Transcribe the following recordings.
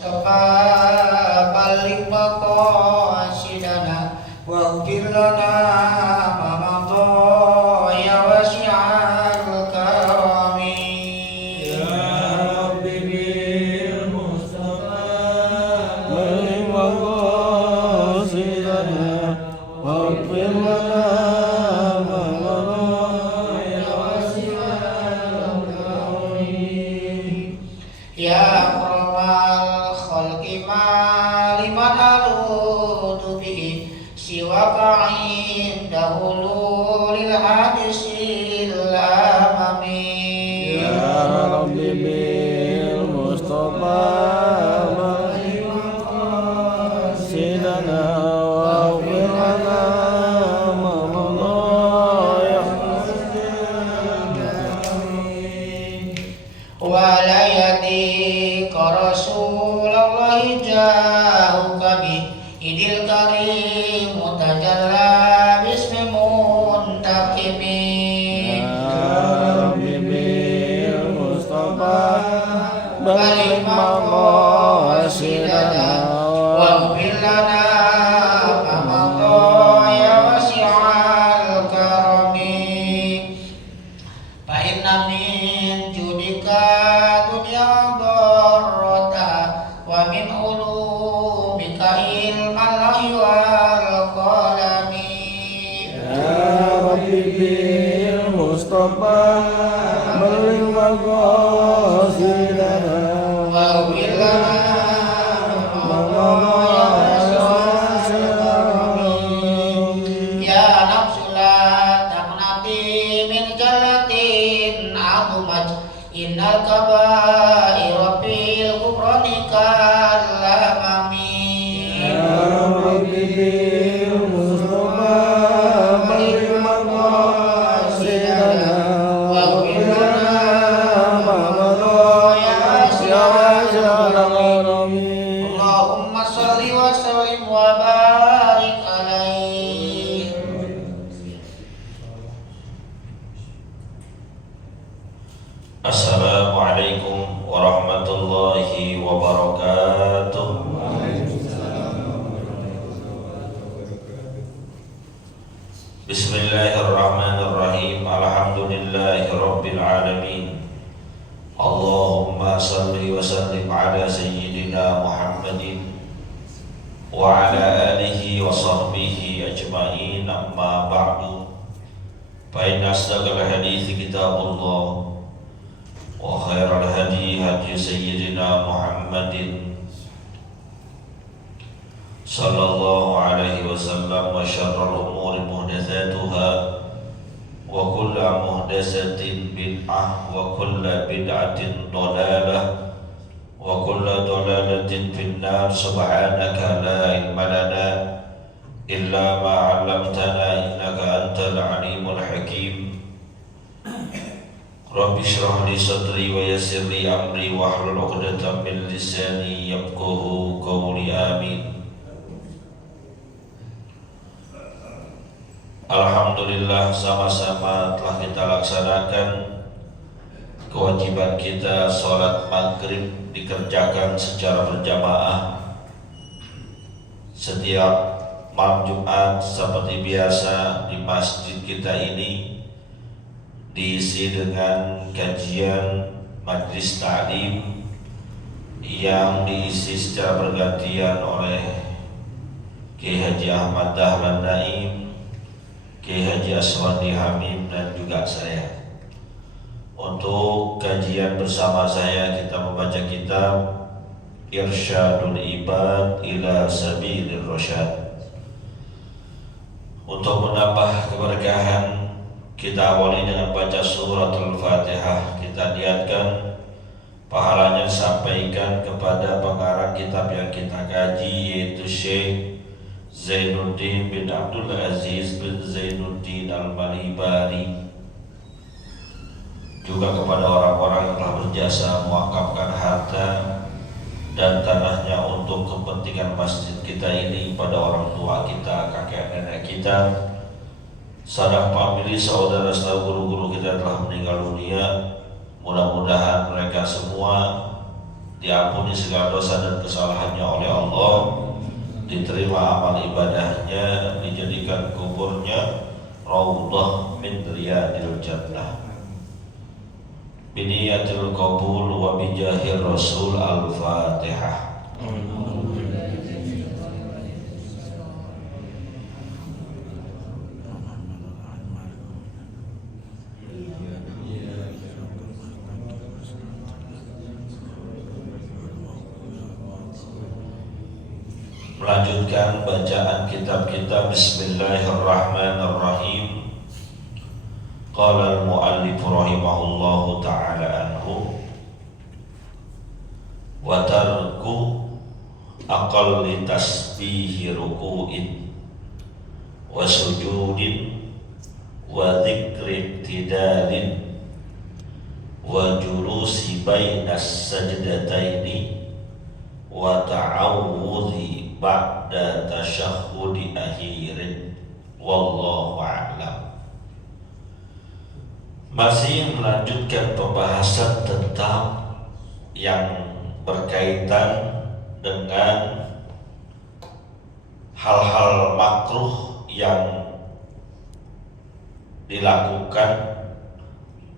Mustafa balik maqasidana waghfir lana ma madha ya wasi'al karami Ya Rabbi bil Mustafa balik maqasidana waghfir lana ma madha ya wasi'al karami ya akramal khalqi maliman aludu bihi siwaka indahu lil hadisil amami Ya Rabbi bil Mustafa balik maqasidana waghfir lana ma madha ya wasi'al karami wala yadika rasulallahi jahuka bi idil karim mutajalla bismi muntakimi Rabbi bil Mustafa balik maqasidana waghfir lana ma madha ya wasi'al karami fa inna min judika dunya darrata wa min ulumika ilmal lahyi wal qalami Ya Rabbi bil Mustafa balik maqasidana waghfir lana ma madha ya wasi'al karami ya nafsu la taqnati min jallatin azumat innal kaba'ira fil kufrani kalamami Ya Rabbi bil Mustafa balik maqasidana waghfir lana ma madha ya wasi'al karami Allahumma salli wa sallim wa barik alaihi. Assalamualaikum warahmatullahi wabarakatuh. Bismillahirrahmanirrahim. Alhamdulillahi rabbil alamin. Allahumma salli wa sallim ala sayyidina Muhammadin wa ala alihi wa sahbihi ajma'in, amma ba'du. Fa inna asdaqal hadithi kitabullah wa khairal hadi hadi sayyidina Muhammadin sallallahu alaihi wasallam, wa syarrul umuri muhdatsatuha wa kullu muhdatsatin bid'ah wa kullu bid'atin dhalalah wa kullu dhalalatin finnar. Subhanaka la ilma lana illa ma 'allamtana innaka antal alimul hakim. Rabbi shrah li sadri wa yassir li amri wahlul 'uqdatam min lisani yafqahu qawli. Amin. Alhamdulillah, sama-sama telah kita laksanakan kewajiban kita sholat maghrib dikerjakan secara berjamaah setiap malam Jumat seperti biasa di masjid kita ini, diisi dengan kajian majlis ta'lim yang diisi secara bergantian oleh Kiai Haji Ahmad Dahlan Naim, Kiai Haji Aswandi Hamim, dan juga saya. Untuk kajian bersama saya kita membaca kitab Irsyadul Ibad ila Sabilir Rasyad. Untuk menambah keberkahan, kita awali dengan baca suratul Fatihah. Kita niatkan pahalanya disampaikan kepada pengarang kitab yang kita kaji, yaitu Syekh Zainuddin bin Abdul Aziz bin Zainuddin Al-Malibari, juga kepada orang-orang yang telah berjasa mewakafkan harta dan tanahnya untuk kepentingan masjid kita ini, pada orang tua kita, kakek nenek kita, sanak famili, saudara serta guru-guru kita yang telah meninggal dunia. Mudah-mudahan mereka semua diampuni segala dosa dan kesalahannya oleh Allah, diterima amal ibadahnya, dijadikan kuburnya raudhah min riyadil jannah. Biniyatil qabul wa bijahir rasul. Al-Fatihah. Melanjutkan bacaan kitab-kitab. Bismillahirrahmanirrahim. Qala al-muallif rahimahullahu ta'ala anhu wa tarku aqalli tasbihi ruku'in wa sujudin wa dzikri ibtidalin wa julusi bainas sajdataini wa ta'awudhi ba'da tasyahhudi akhirin. Wallahu a'lam. Masih melanjutkan pembahasan tentang yang berkaitan dengan hal-hal makruh yang dilakukan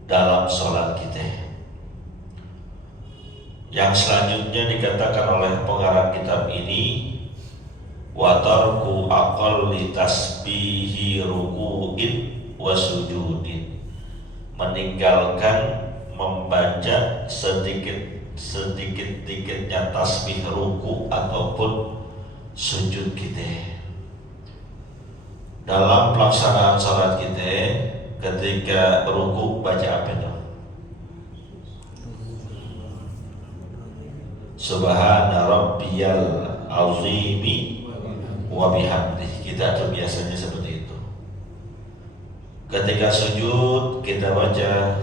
dalam sholat kita. Yang selanjutnya dikatakan oleh pengarang kitab ini, wa tarku aqalli tasbihi ruku'in wa sujudin, meninggalkan membaca sedikit-sedikitnya tasbih ruku ataupun sujud kita. Dalam pelaksanaan salat kita, ketika ruku baca apa itu? Subhana rabbiyal azimi wa bihamdih. Kita tuh biasanya seperti itu. Ketika sujud kita baca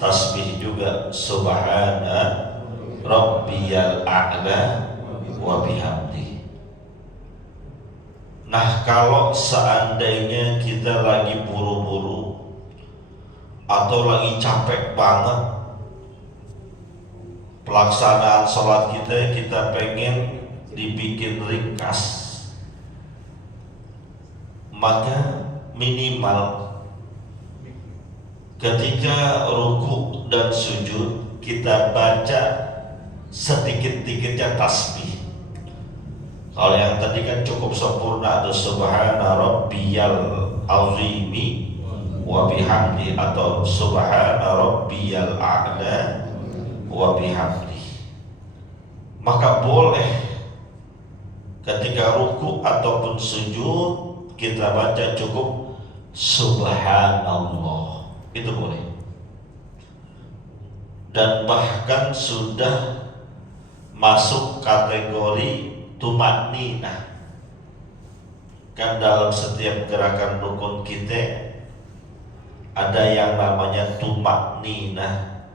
tasbih juga, subhana rabbiyal a'la wa bihamdih. Nah, kalau seandainya kita lagi buru-buru atau lagi capek banget pelaksanaan sholat kita pengen dibikin ringkas, maka minimal ketika ruku dan sujud kita baca sedikit-sedikitnya tasbih. Kalau yang tadi kan cukup sempurna, ada subhana rabbiyal azimi wa bihamdi atau subhana rabbiyal a'la wa bihamdi. Maka boleh ketika ruku ataupun sujud kita baca cukup subhanallah, itu boleh. Dan bahkan sudah masuk kategori tumakninah. Kan dalam setiap gerakan rukun kita ada yang namanya tumakninah,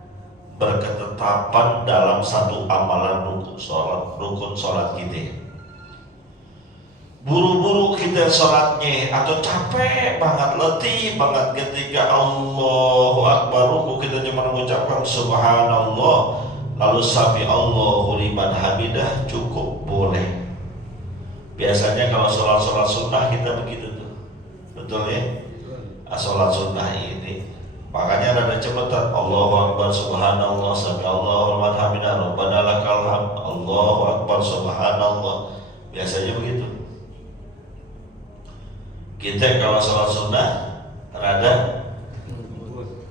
berketetapan dalam satu amalan rukun sholat kita. Buru-buru kita sholatnya atau capek banget, letih banget, ketika Allahu Akbar ruku kita cuma mengucapkan subhanallah lalu sami Allahu liman hamidah, cukup boleh. Biasanya kalau sholat sunnah kita begitu tuh, betul ya? Sholat sunnah ini makanya ada cepetan, Allahu Akbar subhanallah sami Allahu liman hamidah rabbana lakal hamd, Allahu Akbar subhanallah. Biasanya begitu. Kita kalau sholat sunnah rada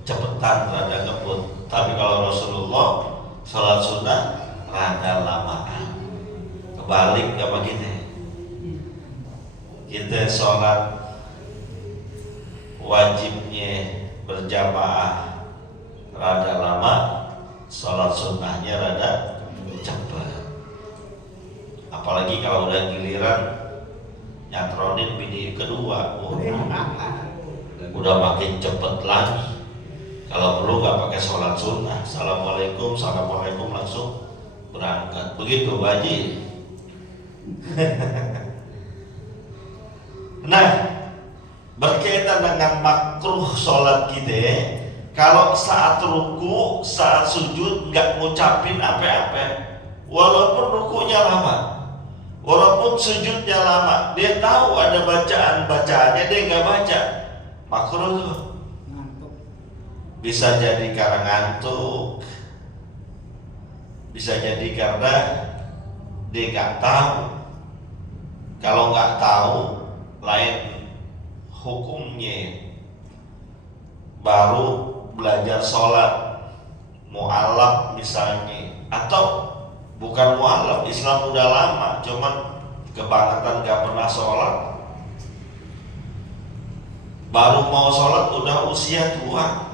cepetan, rada ngebut. Tapi kalau Rasulullah sholat sunnah rada lamaan. Kebalik sama kita. Kita sholat wajibnya berjamaah rada lama, sholat sunnahnya rada cepat. Apalagi kalau udah giliran nyatronin bini kedua, udah makin cepet lagi. Kalau perlu nggak pakai sholat sunnah, assalamualaikum langsung berangkat. Begitu Baji. Nah, berkaitan dengan makruh sholat kita, kalau saat ruku, saat sujud nggak ngucapin apa-apa, walaupun rukunya lama, walaupun sujudnya lama, dia tahu ada bacaan-bacaannya, dia nggak baca, makruh tuh. Bisa jadi karena ngantuk, bisa jadi karena dia nggak tahu. Kalau nggak tahu, lain hukumnya. Baru belajar sholat, mu'alaf misalnya, atau bukan mu'alaf, Islam udah lama, cuman kebangetan gak pernah sholat, baru mau sholat udah usia tua,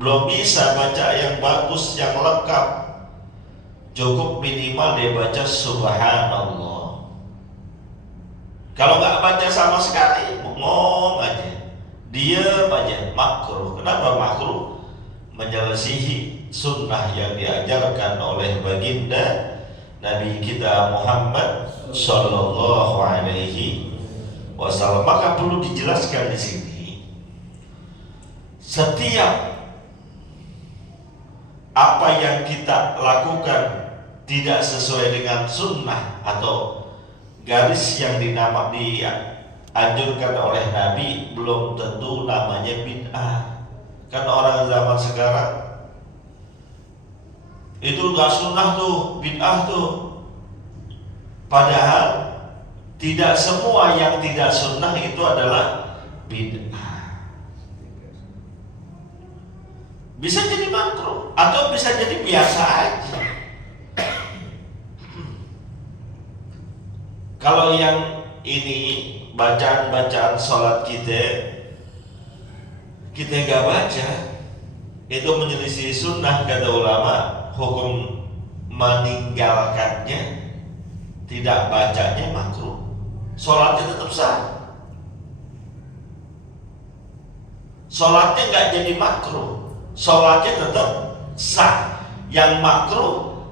belum bisa baca yang bagus, yang lengkap, cukup minimal dia baca subhanallah. Kalau nggak baca sama sekali, ngomong aja, diam aja, makruh. Kenapa makruh? Menyelisihi sunnah yang diajarkan oleh baginda Nabi kita Muhammad Sallallahu Alaihi Wasallam. Maka perlu dijelaskan di sini, setiap apa yang kita lakukan tidak sesuai dengan sunnah atau garis yang dianjurkan oleh Nabi, belum tentu namanya bid'ah. Kan orang zaman sekarang itu gak sunnah tuh, bid'ah tuh. Padahal tidak semua yang tidak sunnah itu adalah bid'ah. Bisa jadi makruh atau bisa jadi biasa aja. Kalau yang ini bacaan-bacaan sholat kita gak baca, itu menyelisih sunnah, kata ulama. Hukum meninggalkannya, tidak bacanya makruh, sholatnya tetap sah. Sholatnya gak jadi makruh, sholatnya tetap sah. Yang makruh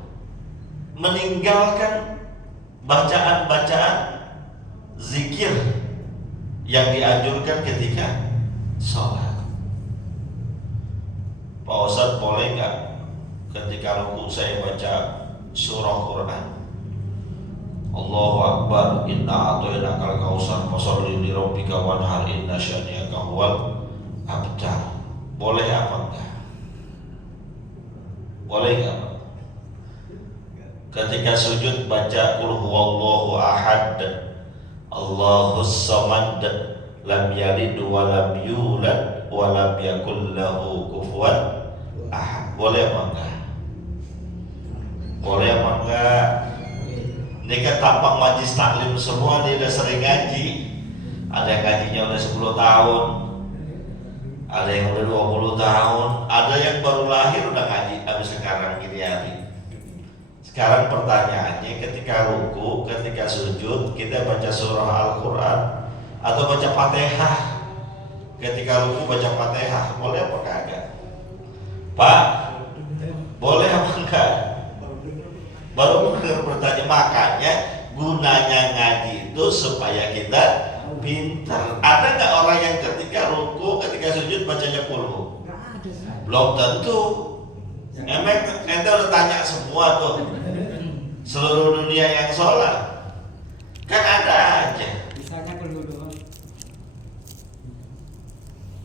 meninggalkan bacaan-bacaan zikir yang dianjurkan ketika sholat. Pak Ustadz, boleh nggak ketika ruku saya baca surah Quran, Allahu Akbar, inna a'tainakal kautsar fasholli li rabbika wanhar, inna syani'aka huwal abtar. Boleh apa enggak? Boleh nggak? Ketika sujud baca qul huwallahu ahad, Allahus samad, lam yalid wa lam yulad wa lam yakul lahu kufuwan ahad. Boleh apa enggak? Boleh apa enggak? Ini kan tampang majlis taklim semua, dia udah sering ngaji. Ada yang ngajinya udah 10 tahun, ada yang udah 20 tahun, ada yang baru lahir udah ngaji habis sekarang gini hari. Sekarang pertanyaannya, ketika ruku, ketika sujud, kita baca surah Al-Quran atau baca Fatihah? Ketika ruku baca Fatihah, boleh apa kagak? Pak, boleh apa enggak? Baru benar bertanya. Makanya gunanya ngaji itu supaya kita pintar. Ada nggak orang yang ketika ruku, ketika sujud bacanya kulhu? Belum tentu. Emang ente udah tanya semua tuh, seluruh dunia yang sholat, kan ada aja.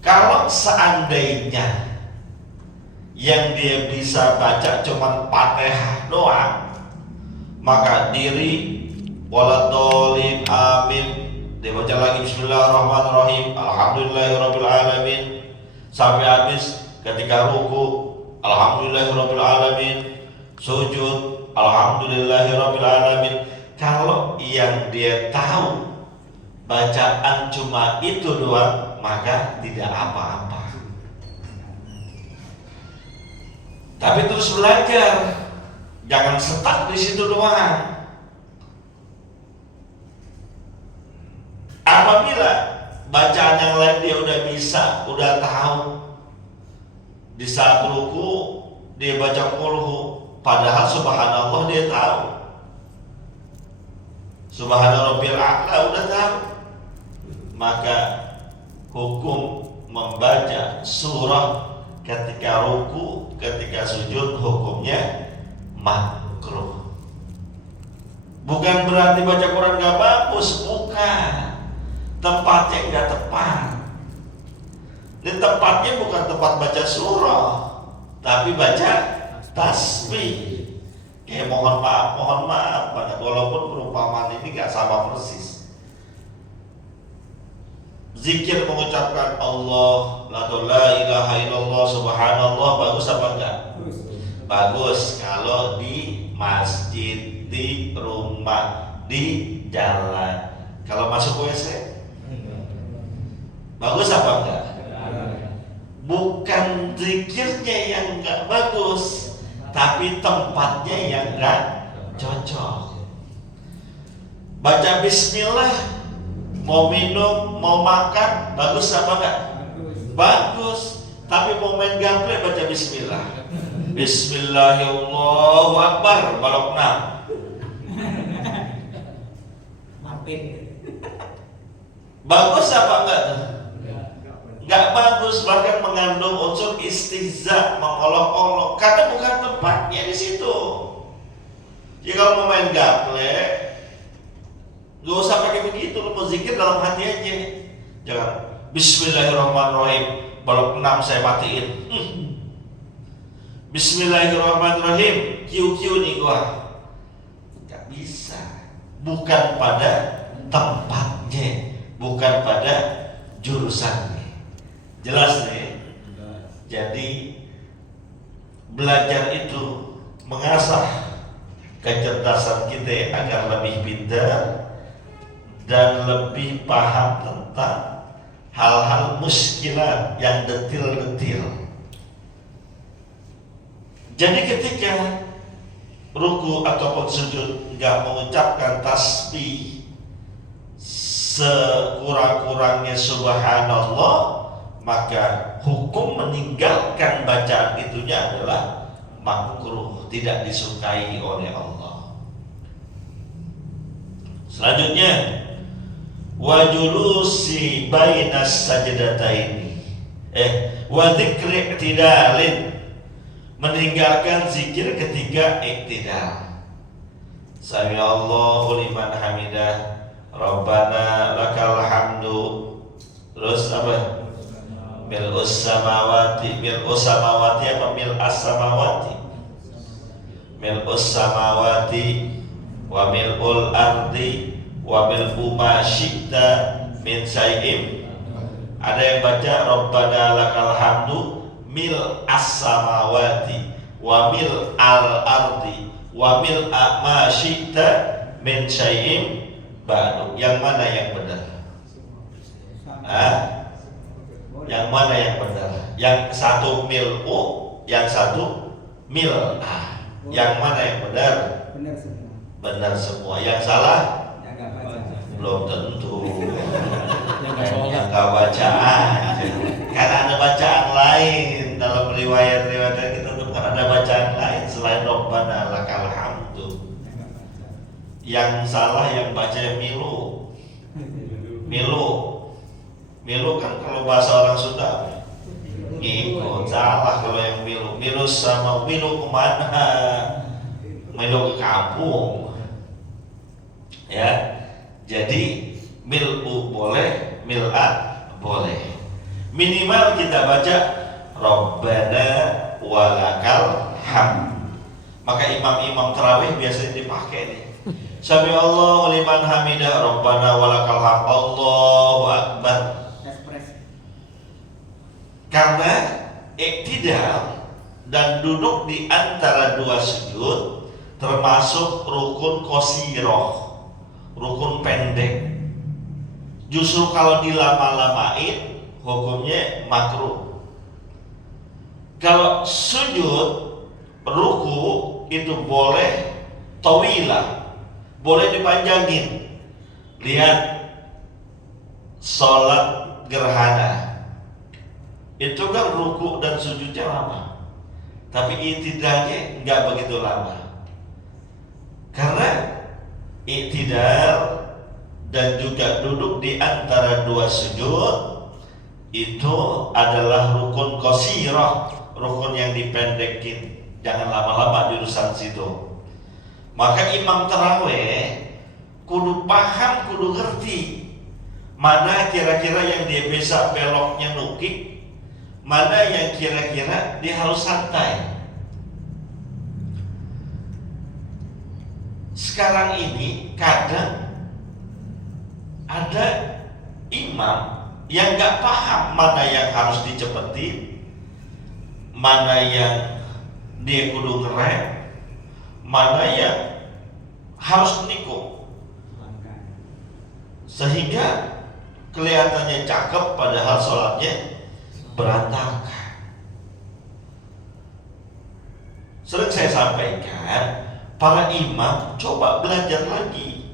Kalau seandainya yang dia bisa baca cuma Fatihah doang, maka diri waladhdallin amin, dia baca lagi bismillahirrahmanirrahim, alhamdulillahirabbil alamin, sampai habis. Ketika ruku alhamdulillahirabbil alamin, sujud alhamdulillahirabbil alamin. Kalau yang dia tahu bacaan cuma itu doang, maka tidak apa-apa. Tapi terus belajar, jangan stuck di situ doang. Apabila bacaan yang lain dia udah bisa, udah tahu, di saat ruku dia baca kulhu, padahal subhanallah dia tahu, subhanarabbiyal a'la udah tahu, maka hukum membaca surah ketika ruku, ketika sujud hukumnya makruh. makruh. Bukan berarti baca Quran gak bagus, bukan. Tempatnya gak tepat. Ini tempatnya bukan tempat baca surah, tapi baca tasbih. Mohon maaf banget, walaupun perumpamaan ini gak sama persis. Zikir mengucapkan Allah, la ilaha illallah, subhanallah, bagus apa enggak? Bagus kalau di masjid, di rumah, di jalan. Kalau masuk WC, bagus apa enggak? Bukan zikirnya yang enggak bagus, tapi tempatnya yang enggak cocok. Baca bismillah, mau minum, mau makan, bagus apa enggak? Bagus. Tapi mau main gaple baca bismillah. Bismillahirrahmanirrahim, balok 6. Bagus apa enggak tuh? Enggak bagus, bahkan mengandung unsur istihza, mengolok-olok, karena bukan tempatnya di situ. Jadi kalau mau main gaple, gak usah pakai begitu, lu mau zikir dalam hati aja. Jangan Bismillahirrahmanirrahim, balok 6 saya matiin. Bismillahirrahmanirrahim, QQ nih gua. Gak bisa. Bukan pada tempatnya, bukan pada jurusannya. Jelas nih. Jadi belajar itu mengasah kecerdasan kita agar lebih pintar dan lebih paham tentang hal-hal muskilat yang detil-detil. Jadi ketika ruku ataupun sujud nggak mengucapkan tasbih sekurang-kurangnya subhanallah, maka hukum meninggalkan bacaan itunya adalah makruh, tidak disukai oleh Allah. Selanjutnya, wajulusi bainas sajdataini, wa dzikri i'tidalin, meninggalkan zikir ketika i'tidal. Sami Allahu liman hamidah, Rabbana lakal hamdu. Terus apa? Mil'us samawati apa mil'as samawati? Mil'us samawati wa mil'ul ardi wa mil'u ma syi'ta min syai'in. Ada yang baca Rabbana lakal hamdu mil'as samawati wa mil'al ardi wa mil'a ma syi'ta min syai'in ba'du. Yang mana yang benar? Yang mana yang benar? Yang satu mil'u, yang satu mil'a. Yang mana yang benar? Benar semua. Yang salah? Belum tentu. Yang gak bacaan. Karena ada bacaan lain dalam riwayat-riwayat kita tuh kan ada bacaan lain selain Rabbana lakal hamdu. Yang salah yang baca milu. Milu kan kalau bahasa orang Sunda ngikut, salah kalau yang milu sama milu kemana? Milu ke kampung. Ya, jadi milu boleh, mil'at boleh. Minimal kita baca Rabbana walakal hamd. Maka imam-imam tarawih biasanya dipakai nih. Sami Allahu liman hamidah, Rabbana walakal hamd, Allahu akbar. Karena iktidal dan duduk di antara dua sujud termasuk rukun qasiroh, rukun pendek. Justru kalau dilama-lamain hukumnya makruh. Kalau sujud ruku itu boleh tawilah, boleh dipanjangin. Lihat sholat gerhana, itu kan ruku dan sujudnya lama, tapi i'tidalnya nggak begitu lama. Karena i'tidal dan juga duduk di antara dua sujud itu adalah rukun qasirah, rukun yang dipendekin. Jangan lama-lama di urusan situ. Maka imam taraweh kudu paham, kudu ngerti mana kira-kira yang dia bisa beloknya nukik, mana yang kira-kira dia harus santai. Sekarang ini kadang ada imam yang gak paham mana yang harus dicepetin, mana yang dia kudu ngerem, mana yang harus nikung, sehingga kelihatannya cakep padahal sholatnya berantakan. Sering saya sampaikan, para imam coba belajar lagi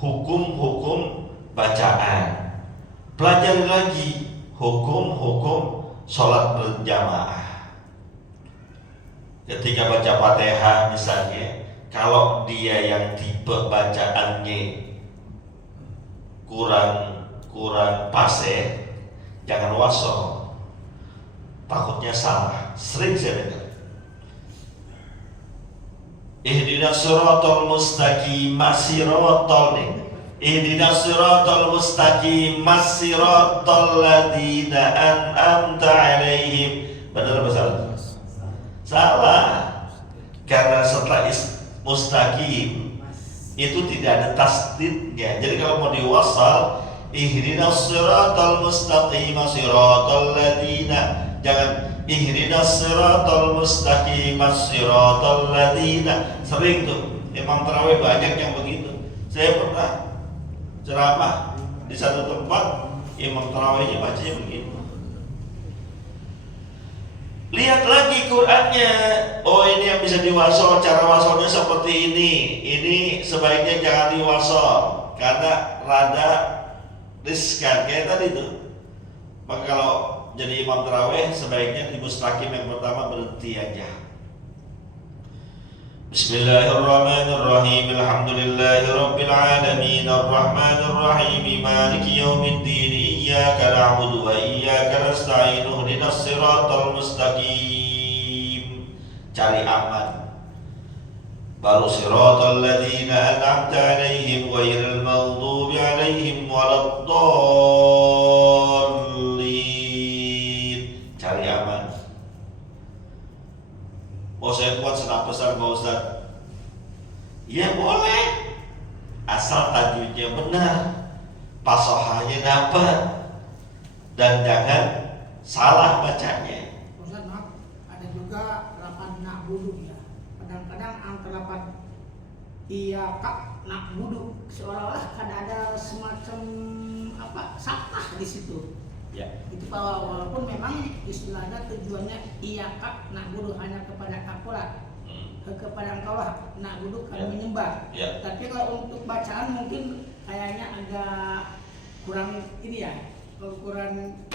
hukum-hukum bacaan, pelajari lagi hukum-hukum sholat berjamaah. Ketika baca Fatihah misalnya, kalau dia yang tipe bacaannya kurang pase, jangan wasol, takutnya salah. Sering saya dengar, ihdinas siratal mustaqim, siratal nih, ihdinas siratal mustaqim, siratal ladzina an'amta alaihim. Benar apa salah? Salah, karena setelah mustaqim itu tidak ada tasdidnya. Jadi kalau mau diwasal, ihdinas siratal mustaqim siratal ladzina, jangan ihdinas siratal mustaqim siratal ladzina. Sering tuh imam tarawih banyak yang begitu. Saya pernah ceramah di satu tempat, imam tarawihnya bacanya begitu. Lihat lagi Qur'annya. Oh, ini yang bisa diwasol, cara wasolnya seperti ini. Ini sebaiknya jangan diwasol karena rada riskan kayak tadi tuh. Maka kalau jadi imam tarawih sebaiknya di mustaqim yang pertama berhenti aja. Bismillahirrahmanirrahim. Alhamdulillahirabbil alamin arrahmanir rahim maliki yaumiddin iyyaka na'budu wa iyyaka nasta'in ihdinas siratal mustaqim. Cari aman. Baru siratal ladzina an'amta 'alaihim ghairil maghdubi 'alaihim waladdallin. Cari aman. Oh, saya kuat senam besar Pak Ustaz. Ya boleh, asal tajwidnya benar, fasohahnya dapat, dan jangan salah bacanya. Ustaz, maaf, ada juga lapan na'budu ya. Kadang-kadang angka lapan iyaka na'budu seolah-olah ada semacam saktah di situ. Ya. Itu walaupun memang istilahnya tujuannya iyaka na'budu hanya kepada akulah, kepada engkaulah na'budu kami menyembah. Ya. Tapi kalau untuk bacaan mungkin kayaknya agak kurang ini ya, kurang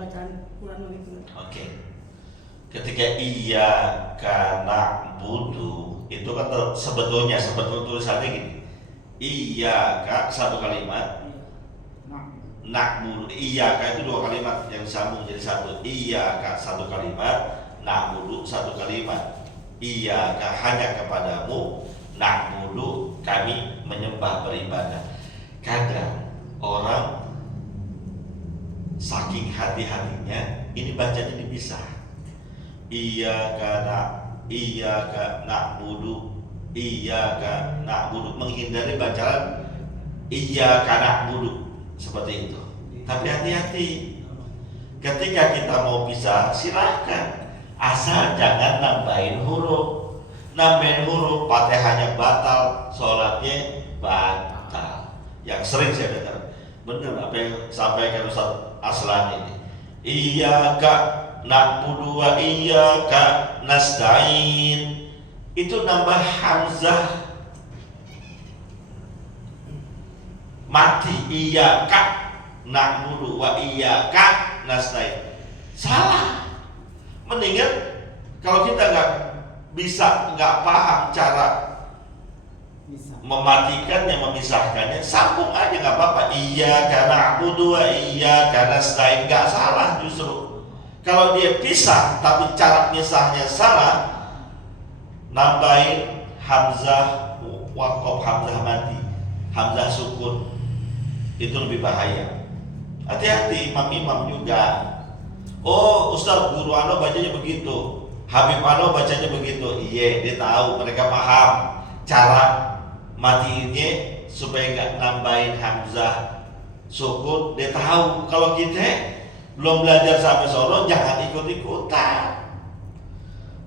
bacaan kurang begitu. Oke. Ketika iyyaka na'budu itu kan sebetulnya tulisannya gini. Iyyaka satu kalimat, na'budu, iyyaka itu dua kalimat yang disambung jadi satu. Iyyaka satu kalimat, na'budu satu kalimat. Iyyaka hanya kepadamu, na'budu kami menyembah beribadah. Kadang orang saking hati-hatinya ini bacanya dipisah. Iyyaka na'budu, iyyaka na'budu, menghindari bacaan iyyaka na'budu seperti itu. Tapi hati-hati, ketika kita mau pisah silahkan, asal jangan nambahin huruf. Nambahin huruf Fatihahnya batal, sholatnya batal. Yang sering saya dengar, benar apa yang sampaikan Ustaz Aslan ini. Iyyaka na'budu wa iyyaka nasta'in, itu nambah hamzah mati. Iyyaka na'budu wa iyyaka nasta'in, salah. Mendingan kalau kita nggak paham cara mematikannya, memisahkannya, sambung aja nggak apa-apa. Iyyaka na'budu wa iyyaka nasta'in, nggak salah justru. Kalau dia pisah tapi cara misahnya salah, nambahin Hamzah waqaf, Hamzah mati, Hamzah sukun, itu lebih bahaya. Hati-hati, imam-imam juga. Oh Ustaz, guru ano bacanya begitu, Habib ano bacanya begitu. Iya, dia tahu, mereka paham cara matiinnya supaya nggak nambahin Hamzah sukun. Dia tahu. Kalau kita belum belajar sampai sono, jangan ikut-ikutan.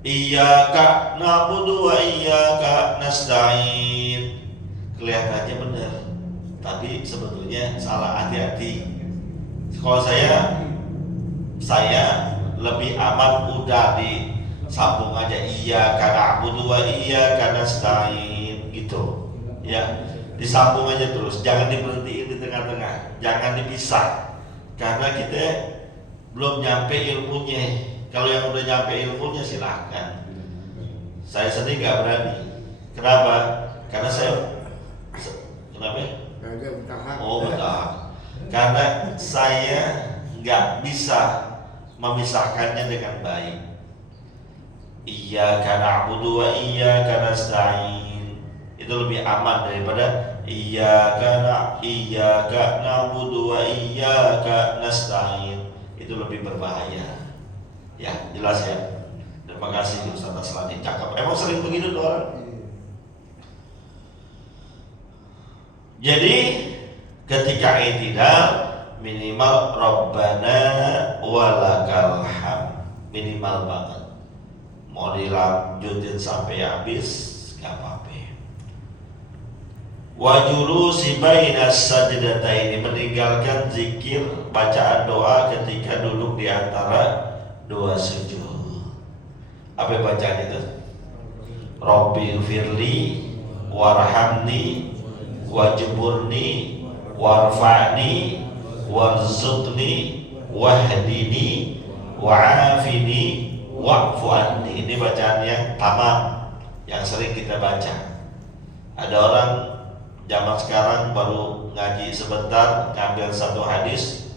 Iyyaka na'budu wa iyyaka nasta'in. Kelihatannya benar, tapi sebetulnya salah. Hati-hati. Kalau saya lebih aman udah disambung aja, iyyaka na'budu wa iyyaka nasta'in gitu. Ya, disambung aja terus, jangan diberhentiin di tengah-tengah, jangan dipisah. Karena kita belum nyampe ilmunya. Kalau yang udah nyampe ilmunya silahkan. Saya sendiri nggak berani. Kenapa? Karena kenapa? Oh betul. Karena saya nggak bisa memisahkannya dengan baik. Iyyaka na'budu wa iyyaka nasta'in. Itu lebih aman daripada iyyaka na'budu wa iyyaka nasta'in. Itu lebih berbahaya. Ya, jelas ya. Terima kasih Ustaz Aslani, cakep. Emang sering begitu tuh orang. Jadi ketika i'tidal minimal Rabbana walakal hamd, minimal banget. Mau dilanjutin sampai habis gak apa-apa. Wa julusi bainas sajdataini, meninggalkan zikir bacaan doa ketika duduk di antara dua sujud. Apa bacaan itu? Rabbi firli warhamni wajburni warfa'ni warzuqni wahdini wa'afini wa'fu anni. Ini bacaan yang tamam, yang sering kita baca. Ada orang zaman sekarang baru ngaji sebentar, ngambil satu hadis,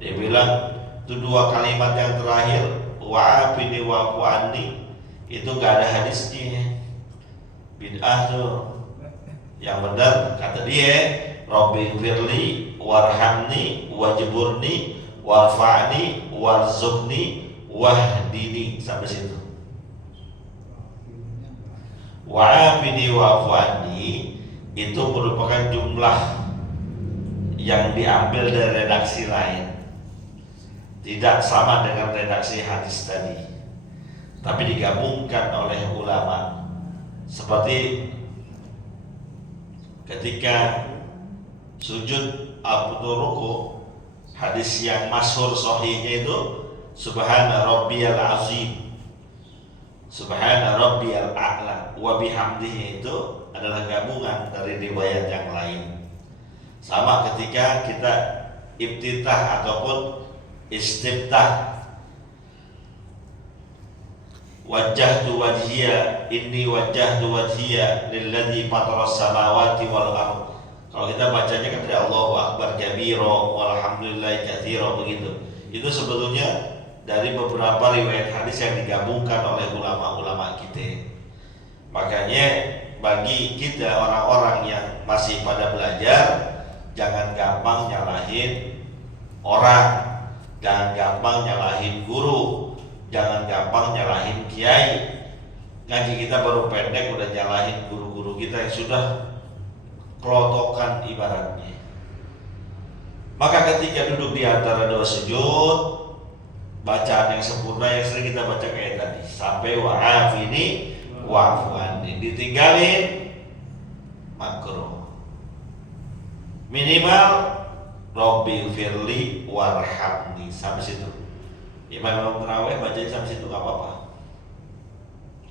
dia bilang itu dua kalimat yang terakhir wa'afini wa'fu anni itu gak ada hadisnya, bid'ah tuh. Yang benar kata dia, Rabbi firli warhamni wajburni warfa'ni warzuqni wahdini, sampai situ. Wa'afini wa'fu anni itu merupakan jumlah yang diambil dari redaksi lain, tidak sama dengan redaksi hadis tadi, tapi digabungkan oleh ulama. Seperti ketika sujud atau ruku, hadis yang masyhur sahihnya itu subhana rabbiyal azim, subhana rabbiyal a'la wa bihamdihi, itu adalah gabungan dari riwayat yang lain. Sama ketika kita iftitah ataupun istiftah, wajjahtu wajhiya inni wajjahtu wajhiya lilladzi fataras samawati wal ardh. Kalau kita bacanya kan dari Allahu akbar kabira walhamdulillahi katsira begitu. Itu sebetulnya dari beberapa riwayat hadis yang digabungkan oleh ulama-ulama kita. Makanya bagi kita orang-orang yang masih pada belajar, jangan gampang nyalahin orang, jangan gampang nyalahin guru, jangan gampang nyalahin kiai. Ngaji kita baru pendek udah nyalahin guru-guru kita yang sudah kelotokan ibaratnya. Maka ketika duduk di antara dua sujud, bacaan yang sempurna yang sering kita baca kayak tadi sampai wa'afini wa'fu anni, ditinggalin makruh. Minimal Rabbi firli warhamni, sampai situ. Imam tarawih bacanya sampai situ gak apa-apa.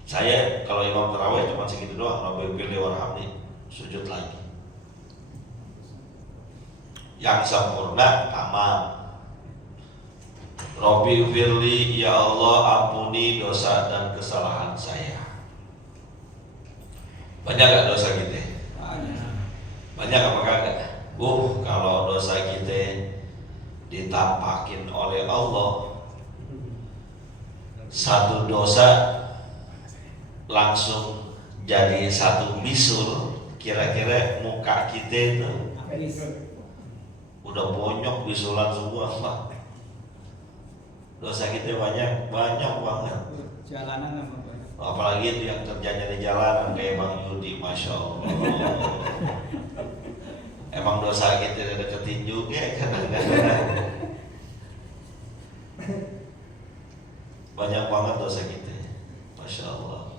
Saya kalau imam tarawih cuma segitu doang, Rabbi firli warhamni, sujud lagi. Yang sempurna tamam. Rabbi firli, ya Allah ampuni dosa dan kesalahan saya. Banyak gak dosa kita? Banyak apa kagak? Kalau dosa kita ditampakin oleh Allah, satu dosa langsung jadi satu bisul, kira-kira muka kita itu udah bonyok bisulan semua Pak. Dosa kita banyak banget. Jalanan apa Pak? Apalagi itu yang kerjanya di jalanan kayak Bang Yudi, Masya Allah. Emang dosa kita deketin juga kadang-kadang. Banyak banget dosa kita, Masya Allah.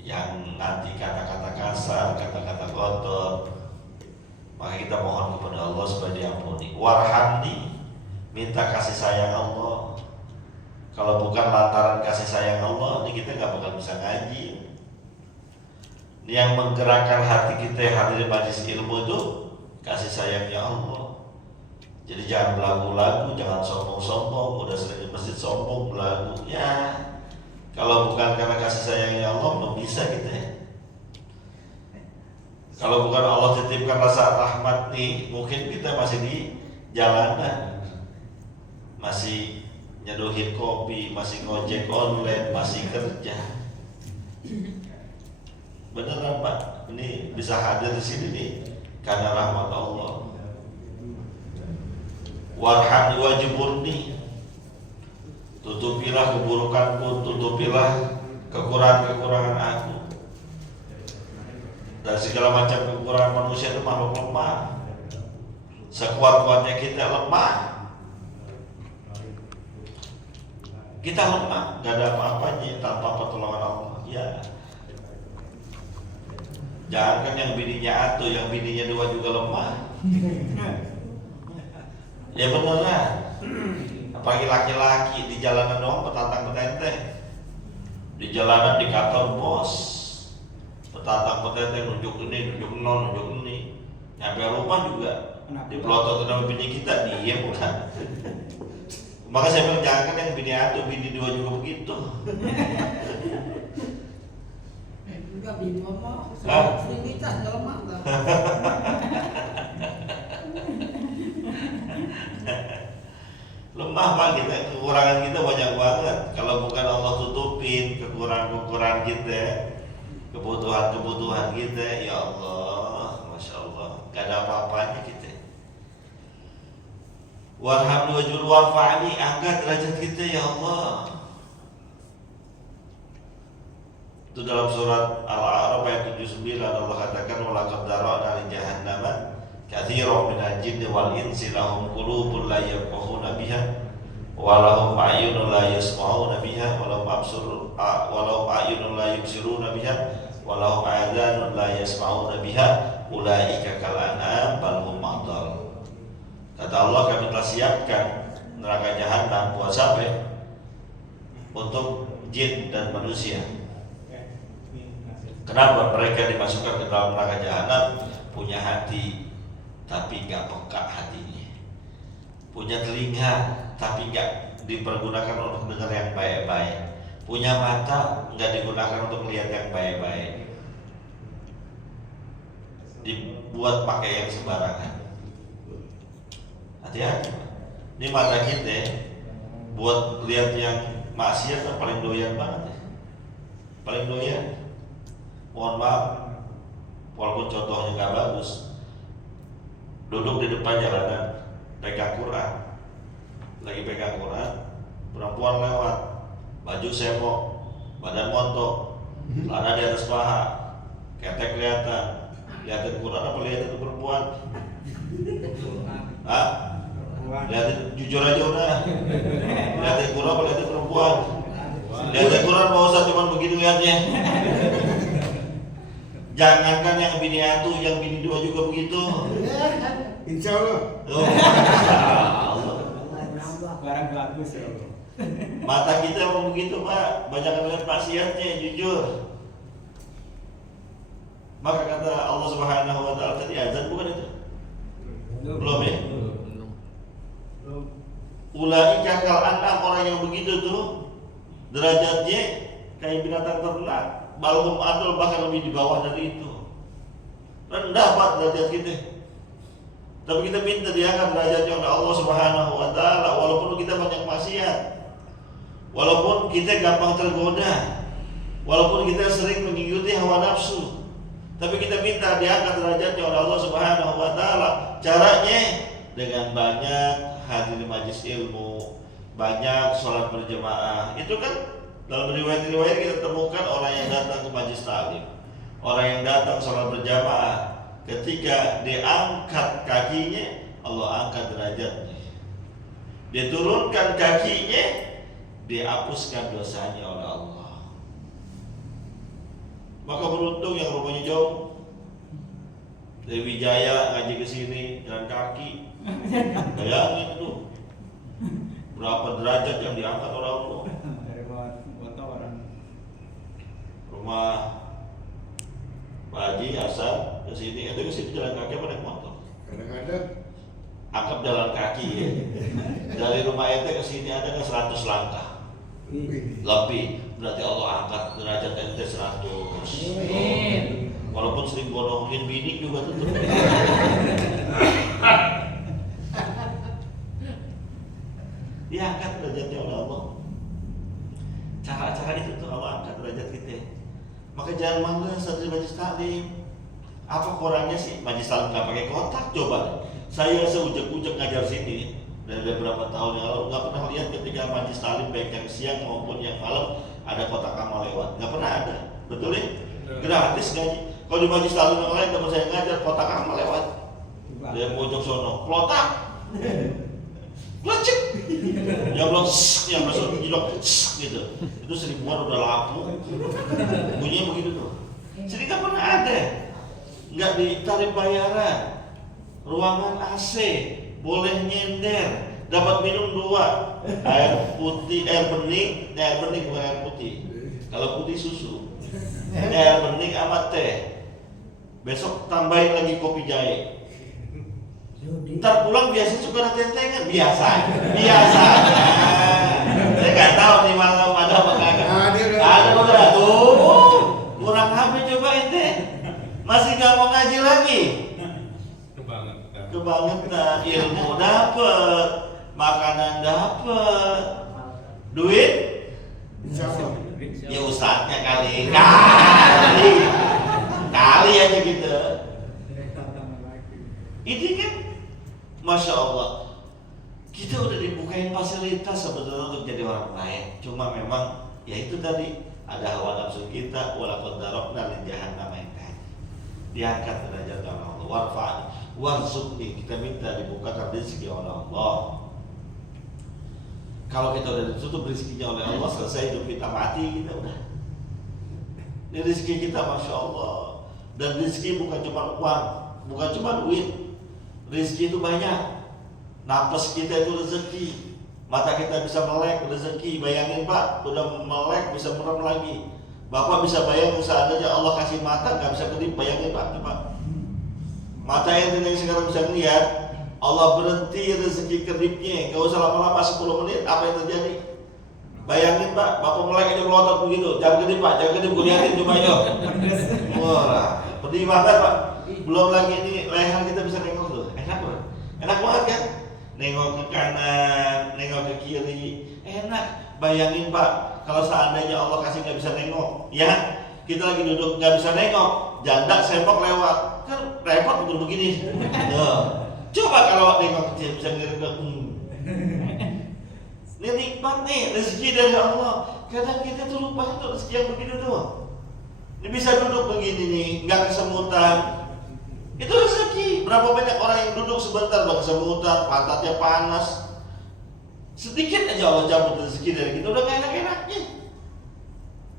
Yang nanti kata-kata kasar, kata-kata kotor, maka kita mohon kepada Allah supaya diampuni. Warhamni, minta kasih sayang Allah. Kalau bukan lantaran kasih sayang Allah, ini kita nggak bakal bisa ngaji. Ini yang menggerakkan hati kita hadir di majelis ilmu itu kasih sayangnya Allah. Jadi jangan belagu-lagu, jangan sombong-sombong. Udah sering di masjid sombong, belagu. Ya, kalau bukan karena kasih sayangnya Allah, belum bisa kita. Kalau bukan Allah titipkan rasa rahmat nih, mungkin kita masih di jalanan, masih nyeduhin kopi, masih ngojek online, masih kerja. Beneran Pak, ini bisa hadir di sini nih karena rahmat Allah. Warhamni wajibuni, tutupilah keburukanku, tutupilah kekurangan-kekurangan aku. Dan segala macam kekurangan manusia itu makhluk lemah. Sekuat-kuatnya kita lemah. Kita lemah, gak ada apa-apanya tanpa pertolongan Allah. Ya. Jangankan yang bininya atu, yang bininya dua juga lemah. Ya beneran. Apalagi laki-laki di jalanan doang petantang petenteng. Di jalanan di kantor bos, petantang petenteng nunjuk ini, nunjuk non, nunjuk ini. Nyampe rumah juga dipelotot sama bini kita, dia bukan. Maka saya bilang jangan yang bini atu, bini dua juga begitu. Enggak bini mama, sering kita lemah lah. Lemah Pak kita, kekurangan kita banyak banget. Kalau bukan Allah tutupin kekurangan-kekurangan kita, kebutuhan-kebutuhan kita, ya Allah, Masya Allah, gak ada apa-apanya kita. Warhamni wajul warfa'ni, angkat derajat kita ya Allah. Itu dalam surat Al-A'raf ayat 79 Allah katakan walaqad dara'na li jahannama katsiran minal jinni wal insi lahum qulubun la yafqahuna biha wa lahum a'yunun la yasma'una biha wa lahum a'yunun la yubsiruna biha wa lahum adhanun la yasma'una biha ulaika kal an'am bal hum adall. Kata Allah, kami telah siapkan neraka jahanam buat siapa? Untuk jin dan manusia. Kenapa mereka dimasukkan ke dalam neraka jahanam? Punya hati tapi nggak peka hatinya, punya telinga tapi nggak dipergunakan untuk dengar yang baik-baik, punya mata nggak digunakan untuk melihat yang baik-baik, dibuat pakai yang sembarangan. Hati-hati, ini mata kita buat lihat yang maksiat paling doyan banget, paling doyan. Mohon maaf, walaupun contohnya nggak bagus, duduk di depan jalanan, pegang Quran, lagi pegang Quran, perempuan lewat, baju semok, badan montok, celana di atas paha, ketek kelihatan, lihatin Quran apa lihatin perempuan? Hah? Lihatin jujur aja udah, lihatin Quran apa lihatin perempuan? Lihatin Quran mau usah cuma begitu lihatnya. Jangankan yang bini atu, yang bini dua juga begitu. Insya Allah. Oh, insya Allah. Barang bagus ya. Mata kita emang begitu Pak, banyak ngeliat maksiatnya, jujur. Maka kata Allah Subhanahu Wa Taala tadi azan bukan itu? Belum ya? Ulaika kal an'am, orang yang begitu tuh derajatnya kayak binatang ternak. Balhum adul, bahkan lebih di bawah dari itu. Rendah Pak derajat kita. Tapi kita minta diangkat derajatnya oleh Allah Subhanahu Wa Taala, walaupun kita banyak maksiat, walaupun kita gampang tergoda, Walaupun kita sering mengikuti hawa nafsu, tapi kita minta diangkat derajatnya oleh Allah Subhanahu wa taala. Caranya dengan banyak hadir majelis ilmu, banyak sholat berjamaah. Itu kan dalam riwayat-riwayat kita temukan orang yang datang ke majelis taklim, orang yang datang sholat berjamaah, ketika diangkat kakinya, Allah angkat derajatnya. Dia turunkan kakinya, dihapuskan dosanya oleh Allah. Maka beruntung yang rumahnya jauh dari Wijaya ngaji ke sini jalan kaki. Bayangin tuh berapa derajat yang diangkat oleh Allah. Dari kota orang. Rumah Pak Haji Hasan ke sini, itu ke sini jalan kaki apa naik motor? Kadang-kadang Angkat jalan kaki ya. Dari rumah ente ke sini ada kan 100 langkah. Lebih, berarti Allah angkat derajat ente 100. Walaupun sering bodohin bini juga tetap. Diangkat derajatnya oleh Allah. Cara-cara itu tuh Allah angkat derajat kita. Maka jangan males santri majelis taklim. Apa kurangnya sih majelis taklim nggak pakai kotak? Coba deh. Saya seujek-ujek ngajar sini dari beberapa tahun yang lalu nggak pernah lihat ketika majelis taklim baik yang siang maupun yang malam ada kotak amal lewat. Nggak pernah ada. Betul ya? Gratis gaji. Kalau di majelis taklim yang lain teman saya ngajar kotak amal lewat. Dia pojok sono, plotak. Lecek. Yang belum yang masuk jilok gitu. Itu seribuan udah lapu. Bunyinya begitu tuh. Jadi nggak pernah ada. Nggak ditarik bayaran. Ruangan AC, boleh nyender, dapat minum 2 air putih, air bening bukan air putih. Kalau putih susu. Air bening sama teh. Besok tambahin lagi kopi jahe. Ntar pulang biasanya suka ada tentengan, biasa. Saya nggak tahu nih malam ada apa kagak. Ada udah tuh. Kurang HP coba ente. Masih nggak mau ngaji lagi. Kebangetan, ilmu dapet, makanan dapet, duit, ya ustadznya kali aja gitu. Ini kan, masya Allah, kita udah dibukain fasilitas sebetulnya untuk jadi orang baik. Cuma memang, ya itu tadi ada hawa nafsu kita, walaupun darokna lin jahannam yang tadi diangkat derajat Allah, warfa'an. Warzuqni, kita minta dibukakan rezeki oleh Allah. Kalau kita udah ditutup rezekinya oleh Allah, selesai hidup kita mati, kita udah. Ini rezeki kita masya Allah. Dan rezeki bukan cuma uang, bukan cuma duit. Rezeki itu banyak. Napas kita itu rezeki. Mata kita bisa melek rezeki. Bayangin Pak, udah melek bisa merem lagi. Bapak bisa bayangin seandainya Allah kasih mata nggak bisa kedip, bayangin Pak, coba. Mata yang sekarang bisa melihat, Allah berhenti rezeki kedipnya, gak usah lama-lama 10 menit, apa yang terjadi? Bayangin Pak, Bapak melek aja melotot begitu, jangan kedip Pak, jangan kedip, gue liatin coba yuk. Wah, pedih banget Pak. Belum lagi ini leher kita bisa nengok tuh, enak banget kan? Nengok ke kanan, nengok ke kiri, enak. Bayangin Pak, kalau seandainya Allah kasih gak bisa nengok, ya kita lagi duduk gak bisa nengok, janda sempok lewat. Kan repot betul begini. Coba kalau nengok kecil bisa ngirim ke ini nikmat nih, rezeki dari Allah. Kadang kita tuh lupa itu rezeki yang begitu tuh. Ini bisa duduk begini nih, nggak kesemutan. Itu rezeki. Berapa banyak orang yang duduk sebentar udah kesemutan, pantatnya panas. Sedikit aja Allah cabut rezeki dari kita, udah gak enak-enaknya.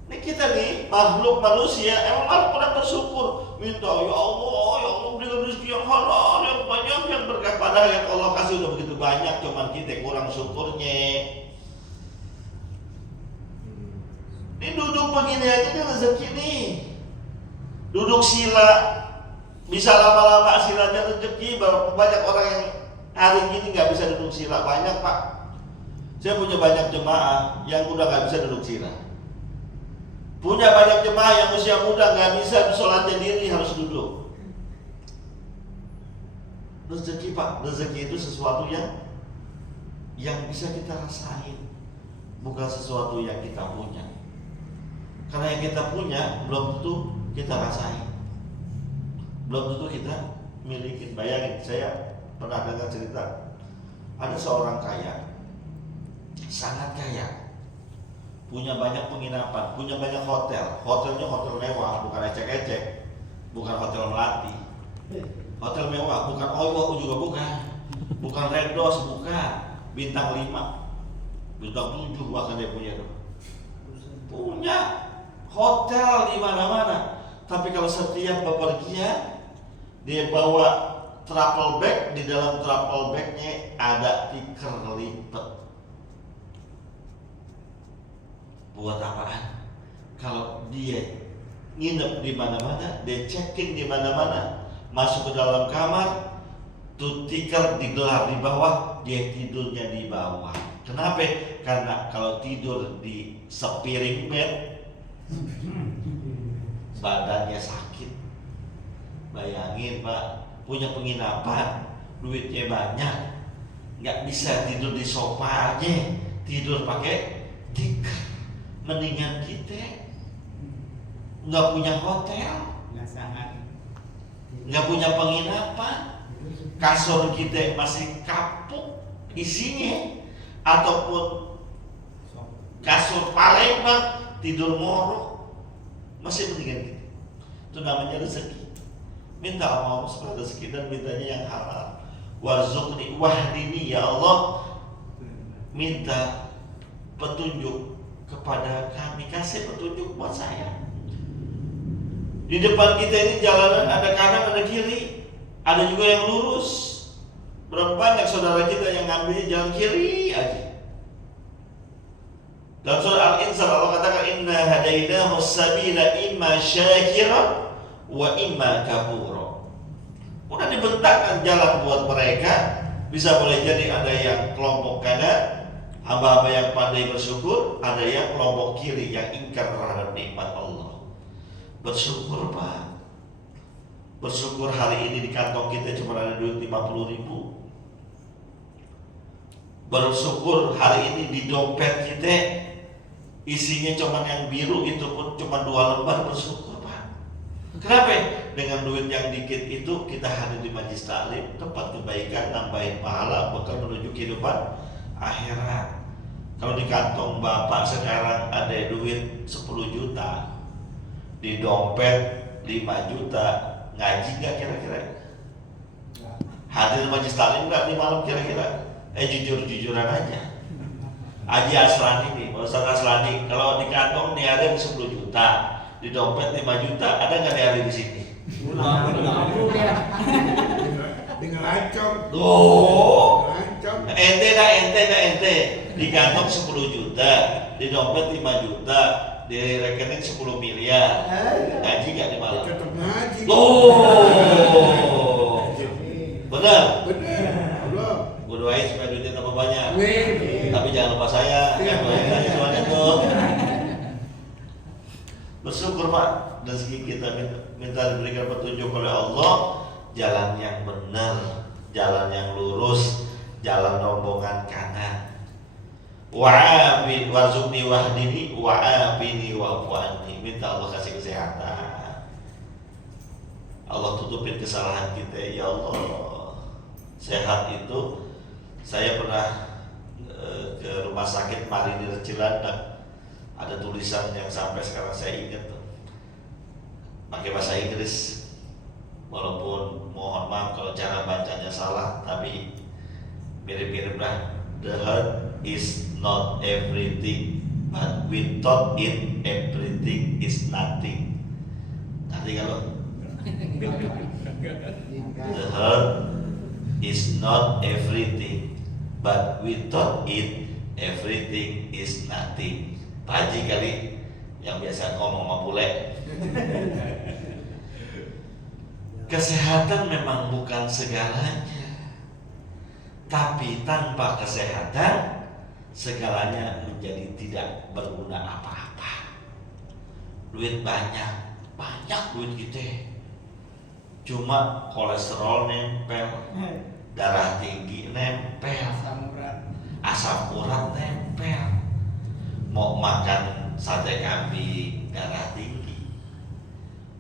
Ini kita nih makhluk manusia emang harus pernah bersyukur, minta ya Allah berikan rezeki yang halal, yang banyak, yang berkah. Padahal yang Allah kasih udah begitu banyak, cuman kita kurang syukurnya. Ini duduk begini aja ini rezeki nih. Duduk sila, bisa lama-lama silanya rezeki. Banyak orang yang hari ini nggak bisa duduk sila, banyak Pak. Saya punya banyak jemaah yang udah nggak bisa duduk sila. Punya banyak jemaah yang usia muda nggak bisa sholatnya diri, harus duduk. Rezeki Pak, rezeki itu sesuatu yang bisa kita rasain, bukan sesuatu yang kita punya. Karena yang kita punya belum tentu kita rasain, belum tentu kita miliki. Bayangin, saya pernah dengar cerita ada seorang kaya, sangat kaya, punya banyak penginapan, punya banyak hotel. Hotelnya hotel mewah, bukan ecek-ecek, bukan hotel melati. Hotel mewah, bukan Oyo juga bukan Red Doors, bukan bintang 5, bintang 7 bahkan dia punya tuh. Punya hotel di mana-mana. Tapi kalau setiap bepergian dia bawa travel bag, di dalam travel bagnya ada tikar lipat. Buat apaan? Kalau dia nginep di mana-mana, dia check-in di mana-mana, masuk ke dalam kamar, tuh tikar digelar di bawah, dia tidurnya di bawah. Kenapa? Karena kalau tidur di sepiring bed, badannya sakit. Bayangin Pak, punya penginapan, duitnya banyak, nggak bisa tidur di sofa aja, tidur pakai tikar. Mendingan kita nggak punya hotel, nggak punya penginapan, kasur kita masih kapuk isinya, ataupun kasur Palembang tidur morok, masih mendingan kita. Itu namanya rezeki. Minta Allah supaya rezeki dan mintanya yang halal. Warzuqni wahdini, ya Allah, minta petunjuk kepada kami, kasih petunjuk buat saya. Di depan kita ini jalanan ada kanan, ada kiri, ada juga yang lurus. Berapa banyak saudara kita yang ngambil jalan kiri aja. Dalam surah Al-Insan Allah katakan, inna hadainahu sabila imma syakiran wa imma kafura. Udah dibentakkan jalan buat mereka. Bisa boleh jadi ada yang kelompok kanan, hamba-hamba yang pandai bersyukur, ada yang kelompok kiri yang ingkar terhadap nikmat Allah. Bersyukur Pak. Bersyukur hari ini di kantong kita cuma ada duit 50.000. Bersyukur hari ini di dompet kita isinya cuma yang biru, itu pun cuma 2 lembar. Bersyukur Pak. Kenapa? Dengan duit yang dikit itu kita hadir di majlis taklim, tempat kebaikan, nambahin pahala, bekal menuju kehidupan akhirat. Kalau di kantong Bapak sekarang ada duit 10 juta, di dompet 5 juta, ngaji nggak kira-kira? Hadir majlis taklim nggak di malam kira-kira? Jujur-jujuran aja. Haji Aslani nih, Ustaz Aslani, kalau di kantong nih ada 10 juta, di dompet 5 juta, ada nggak nih hari di sini? Dengan lancong. Oh, Lancong. ente di kantong 10 juta, di dompet 5 juta, di rekening 10 miliar. Ngaji nggak di malam? Tetap ngaji. Oh, benar. Bener. Allah. Gue doain supaya duitnya tambah banyak. Wih. Tapi jangan lupa saya, yang doain aja doanya tuh. Bersyukur Pak, rezeki kita minta diberikan petunjuk oleh Allah, jalan yang benar, jalan yang lurus, jalan rombongan kanan. Wa'afini warzuqni wahdini wa'afini wa'fu anni. Minta Allah kasih kesehatan. Allah tutupin kesalahan kita, ya Allah. Sehat itu, saya pernah ke rumah sakit Marinir Cilandak, ada tulisan yang sampai sekarang saya ingat tuh, pakai bahasa Inggris. Walaupun mohon maaf kalau cara bacanya salah, tapi mirip-mirip lah. The heart is not everything, but without it everything is nothing. Nanti kalau the heart is not everything, but without it everything is nothing. Pak Haji kali yang biasa ngomong sama bule. Kesehatan memang bukan segalanya, tapi tanpa kesehatan segalanya menjadi tidak berguna apa-apa. Duit banyak duit kita, cuma kolesterol nempel, darah tinggi nempel, asam urat nempel. Mau makan sate kambing darah tinggi.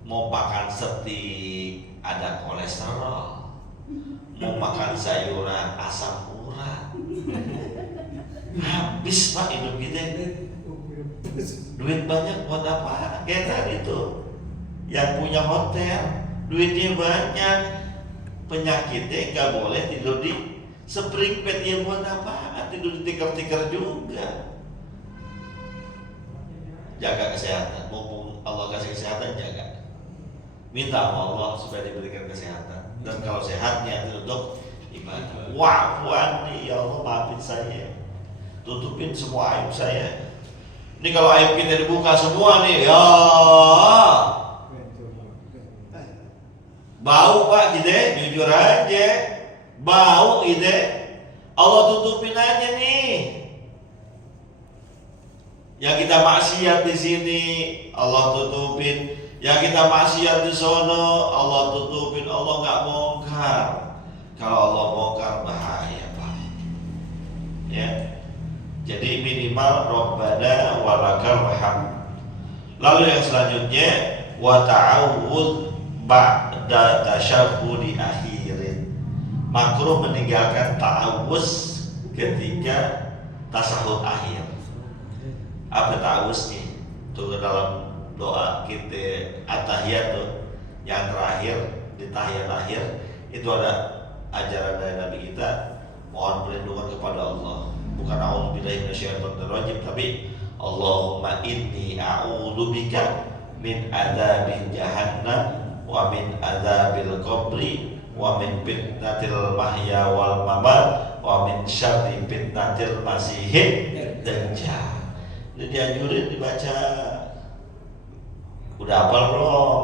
Mau makan steak ada kolesterol. Mau makan sayuran asam urat. Habis Pak hidup kita. Duit banyak buat apa? Kayak tadi tuh yang punya hotel, duitnya banyak, penyakitnya nggak boleh tidur di spring bed, ya buat apa? Tidur di tikar-tikar juga. Jaga kesehatan, mumpung Allah kasih kesehatan, jaga. Minta sama Allah supaya diberikan kesehatan. Dan kalau sehatnya itu untuk ibadah. Wa'fuan nih, ya Allah maafin saya, tutupin semua aib saya. Ini kalau aib kita dibuka semua nih, ya bau Pak gitu, jujur aja, bau gitu. Allah tutupin aja nih. Yang kita maksiat di sini, Allah tutupin. Yang kita maksiat di sono, Allah tutupin. Allah nggak bongkar. Kalau Allah bongkar bahaya Pak. Ya. Jadi minimal Rabbana walakal hamd. Lalu yang selanjutnya wa ta'awudz ba'da tasyahhudi akhirin. Makruh meninggalkan ta'awudz ketika tasahud akhir. Apa ta'awudz nih? Tuh dalam doa kita at-tahiyat tuh yang terakhir di tahiyat akhir itu ada ajaran dari Nabi kita, mohon perlindungan kepada Allah. Bukan a'udzubillahi minasyaitonir rajim, tapi Allahumma inni a'udzubika min adzabi jahannam wa min adzabil qabri wa min fitnatil mahya wal mamat wa min syarri fitnatil masihid dajjal. Ini dianjurin dibaca. Udah hafal belum?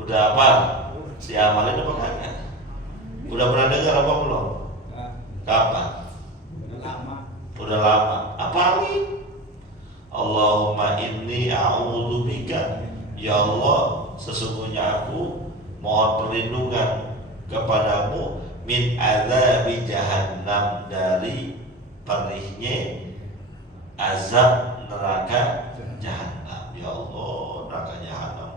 Udah hafal? Diamalin apa kagak? Udah pernah dengar apa belum? Kapan? Udah lama. Apalagi Allahumma inni a'udzubika, ya Allah sesungguhnya aku mohon perlindungan kepadamu min adzabi jahannam, dari perihnya azab neraka jahannam. Ya Allah, neraka jahannam.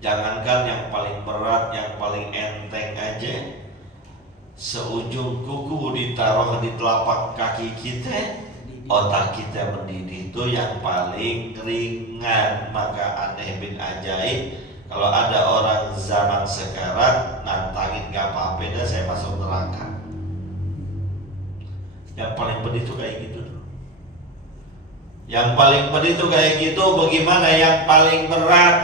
Jangankan yang paling berat, yang paling enteng aja, seujung kuku ditaruh di telapak kaki kita, otak kita mendidih, itu yang paling ringan. Maka aneh bin ajaib kalau ada orang zaman sekarang nantangin gak apa-apa dah saya masuk neraka. Yang paling pedih itu kayak gitu. Yang paling pedih itu kayak gitu. Bagaimana yang paling berat,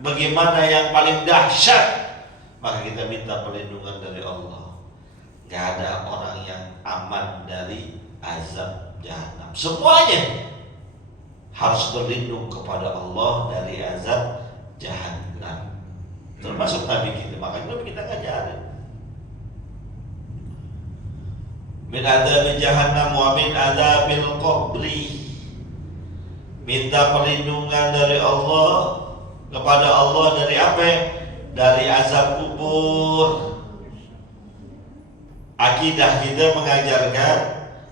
bagaimana yang paling dahsyat? Maka kita minta perlindungan dari Allah. Gak ada orang yang aman dari azab jahannam. Semuanya harus berlindung kepada Allah dari azab jahannam. Termasuk Nabi kita. Makanya Nabi kita ngajarin. Min adzabil jahannam wa min adzabil qabri. Minta perlindungan dari Allah, kepada Allah dari apa? Dari azab kubur. Akidah kita mengajarkan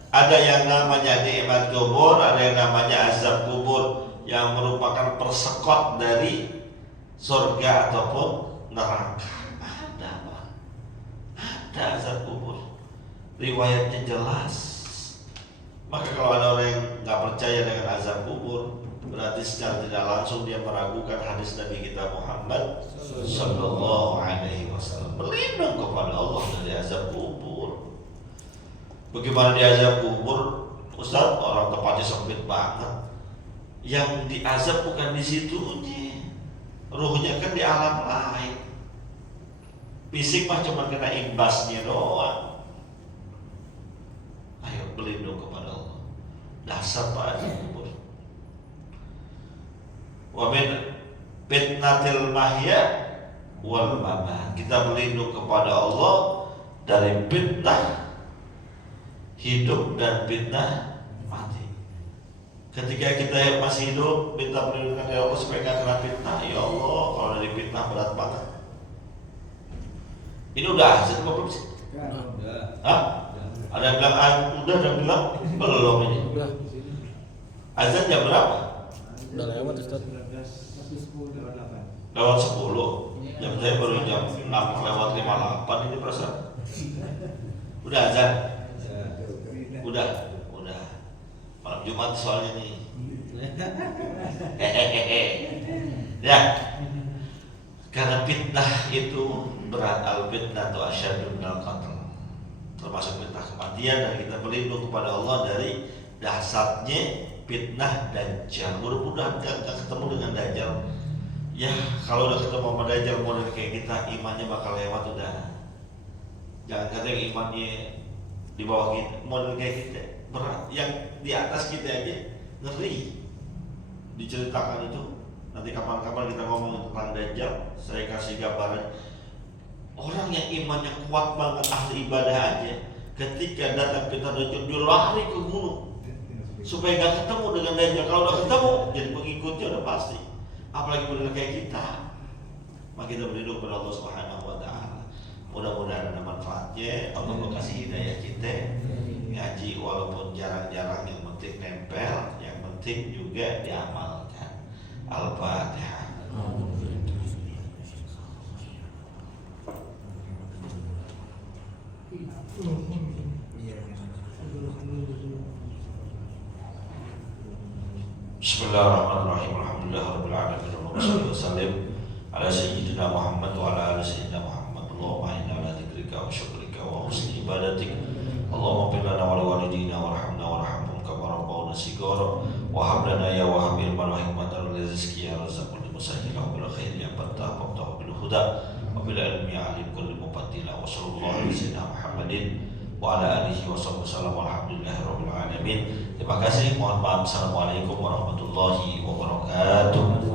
ada yang namanya nikmat kubur, ada yang namanya azab kubur, yang merupakan persekot dari surga ataupun neraka. Ada Pak, ada azab kubur, riwayatnya jelas. Maka kalau ada orang yang nggak percaya dengan azab kubur, berarti secara tidak langsung dia meragukan hadis Nabi kita Muhammad Sallallahu Alaihi Wasallam. Berlindung kepada Allah dari azab kubur. Bagaimana di azab kubur, Ustaz? Orang tempatnya sempit banget. Yang diazab bukan di situnya, ruhnya kan di alam lain. Fisik mah cuma kena imbasnya doang. Ayo berlindung kepada Allah. Dasar Pak azab kubur. Wa min fitnatil mahya wal mamat. Kita berlindung kepada Allah dari fitnah hidup dan fitnah mati. Ketika kita masih hidup, minta perlindungan dari Allah supaya tidak kena fitnah. Ya Allah, kalau dari fitnah berat banget. Ini udah azan apa belum sih? Udah. Hah? Ada yang bilang udah, ada yang bilang belum ini. Azan jam berapa? Udah lewat, Ustaz. 19:08. Lewat 10. Jam saya baru jam 6 lewat 58 ini perasaan. Udah azan? Udah. Malam Jumat soalnya nih. Ya. Karena fitnah itu berat, al-fitnah atau asyadun al-qatl. Termasuk fitnah kematian, dan kita berlindung kepada Allah dari dahsyatnya fitnah Dajjal. Mudah-mudahan kita ketemu dengan Dajjal. Ya, kalau udah ketemu sama Dajjal model kayak kita, imannya bakal lewat udah. Jangan kata yang imannya di bawah kita, model kayak kita berat. Yang di atas kita aja ngeri. Diceritakan itu. Nanti kapan-kapan kita ngomong tentang Dajjal, saya kasih gambaran. Orang yang imannya kuat banget, ahli ibadah aja, ketika datang fitnah Dajjal, dia lari ke gunung supaya gak ketemu dengan Dajjal. Kalau udah ketemu, jadi pengikutnya udah pasti. Apalagi benar kayak kita. Maka kita berlindung kepada Allah Subhanahu wa Ta'ala. Mudah-mudahan ada manfaatnya. Allah kasih hidayah kita. Ngaji walaupun jarang-jarang, yang penting nempel, yang penting juga diamalkan. Al-Fatihah. Bismillahirrahmanirrahim. Alhamdulillahirabbil alamin. Wassalatu wassalamu ala sayyidina Muhammad wa ala ali sayyidina Muhammad. Allahumma inna ala dzikrika wa syukrika wa husni ibadatik. Allahumma fir lana wa li walidina warhamna warhamhum kama rabbawna shighara. Wa hab lana ya wahhab ilman wa hikmatan wa rizqi ya razzaqul musahhila wa bil khairi ya fattah wa bil huda wa bil ilmi ya alim kulli mufattila. Wa sallallahu alaihi sayyidina Muhammadin wa ala alihi wa sallam. Alhamdulillahirabbil alamin. Terima kasih. Mohon maaf. Assalamualaikum warahmatullahi wabarakatuh.